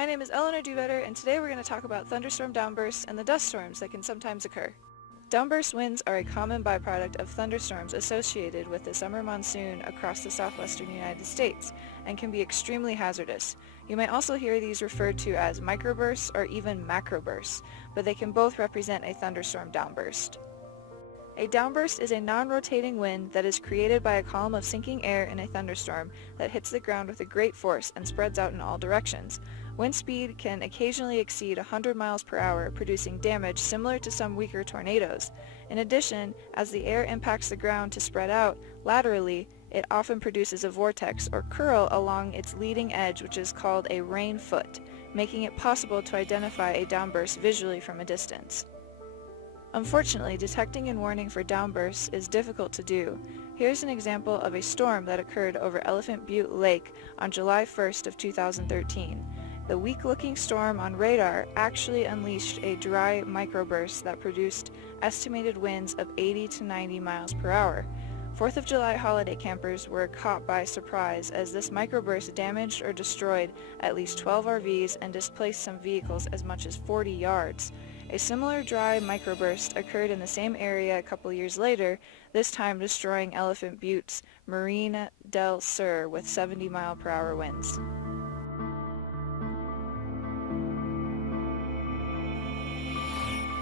My name is Eleanor Duvetter, and today we're going to talk about thunderstorm downbursts and the dust storms that can sometimes occur. Downburst winds are a common byproduct of thunderstorms associated with the summer monsoon across the southwestern United States and can be extremely hazardous. You may also hear these referred to as microbursts or even macrobursts, but they can both represent a thunderstorm downburst. A downburst is a non-rotating wind that is created by a column of sinking air in a thunderstorm that hits the ground with a great force and spreads out in all directions. Wind speed can occasionally exceed 100 miles per hour, producing damage similar to some weaker tornadoes. In addition, as the air impacts the ground to spread out laterally, it often produces a vortex or curl along its leading edge, which is called a rain foot, making it possible to identify a downburst visually from a distance. Unfortunately, detecting and warning for downbursts is difficult to do. Here's an example of a storm that occurred over Elephant Butte Lake on July 1st of 2013. The weak-looking storm on radar actually unleashed a dry microburst that produced estimated winds of 80 to 90 miles per hour. 4th of July holiday campers were caught by surprise as this microburst damaged or destroyed at least 12 RVs and displaced some vehicles as much as 40 yards. A similar dry microburst occurred in the same area a couple years later, this time destroying Elephant Butte's Marina del Sur with 70 mile per hour winds.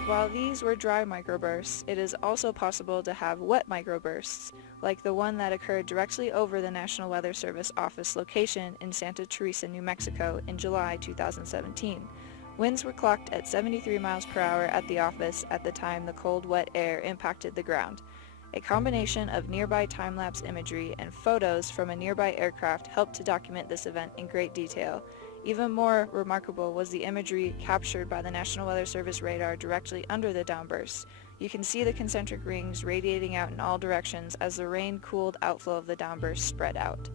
While these were dry microbursts, it is also possible to have wet microbursts, like the one that occurred directly over the National Weather Service office location in Santa Teresa, New Mexico in July 2017. Winds were clocked at 73 miles per hour at the office at the time the cold, wet air impacted the ground. A combination of nearby time-lapse imagery and photos from a nearby aircraft helped to document this event in great detail. Even more remarkable was the imagery captured by the National Weather Service radar directly under the downburst. You can see the concentric rings radiating out in all directions as the rain-cooled outflow of the downburst spread out.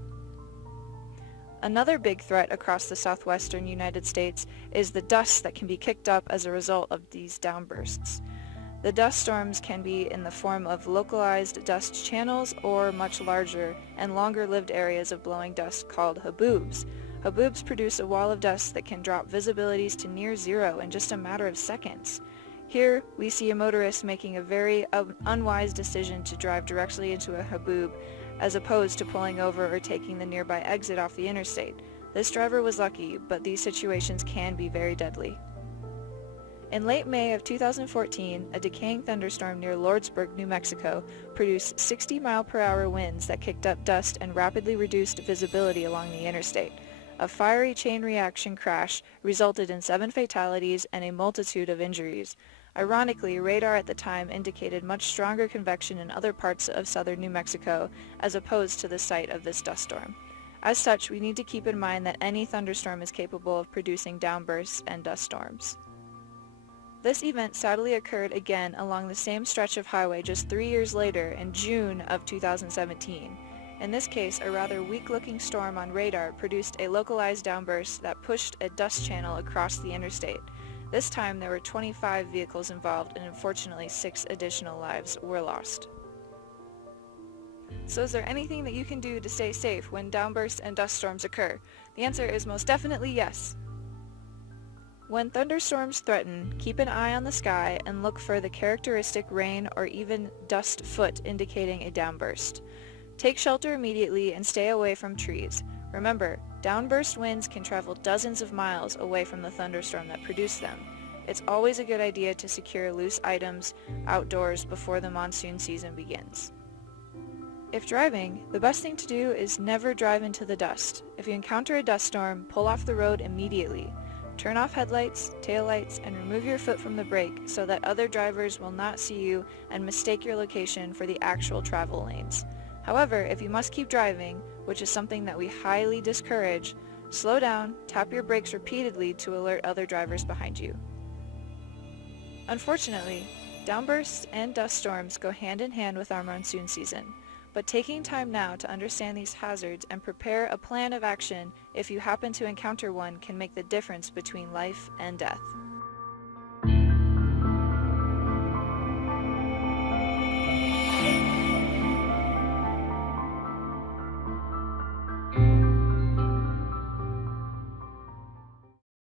Another big threat across the southwestern United States is the dust that can be kicked up as a result of these downbursts. The dust storms can be in the form of localized dust channels or much larger and longer-lived areas of blowing dust called haboobs. Haboobs produce a wall of dust that can drop visibilities to near zero in just a matter of seconds. Here we see a motorist making a very unwise decision to drive directly into a haboob as opposed to pulling over or taking the nearby exit off the interstate. This driver was lucky, but these situations can be very deadly. In late May of 2014, a decaying thunderstorm near Lordsburg, New Mexico, produced 60 mile per hour winds that kicked up dust and rapidly reduced visibility along the interstate. A fiery chain reaction crash resulted in 7 fatalities and a multitude of injuries. Ironically, radar at the time indicated much stronger convection in other parts of southern New Mexico as opposed to the site of this dust storm. As such, we need to keep in mind that any thunderstorm is capable of producing downbursts and dust storms. This event sadly occurred again along the same stretch of highway just 3 years later in June of 2017. In this case, a rather weak-looking storm on radar produced a localized downburst that pushed a dust channel across the interstate. This time there were 25 vehicles involved and unfortunately 6 additional lives were lost. So is there anything that you can do to stay safe when downbursts and dust storms occur? The answer is most definitely yes. When thunderstorms threaten, keep an eye on the sky and look for the characteristic rain or even dust foot indicating a downburst. Take shelter immediately and stay away from trees. Remember, downburst winds can travel dozens of miles away from the thunderstorm that produced them. It's always a good idea to secure loose items outdoors before the monsoon season begins. If driving, the best thing to do is never drive into the dust. If you encounter a dust storm, pull off the road immediately. Turn off headlights, taillights, and remove your foot from the brake so that other drivers will not see you and mistake your location for the actual travel lanes. However, if you must keep driving, which is something that we highly discourage, slow down, tap your brakes repeatedly to alert other drivers behind you. Unfortunately, downbursts and dust storms go hand in hand with our monsoon season, but taking time now to understand these hazards and prepare a plan of action if you happen to encounter one can make the difference between life and death.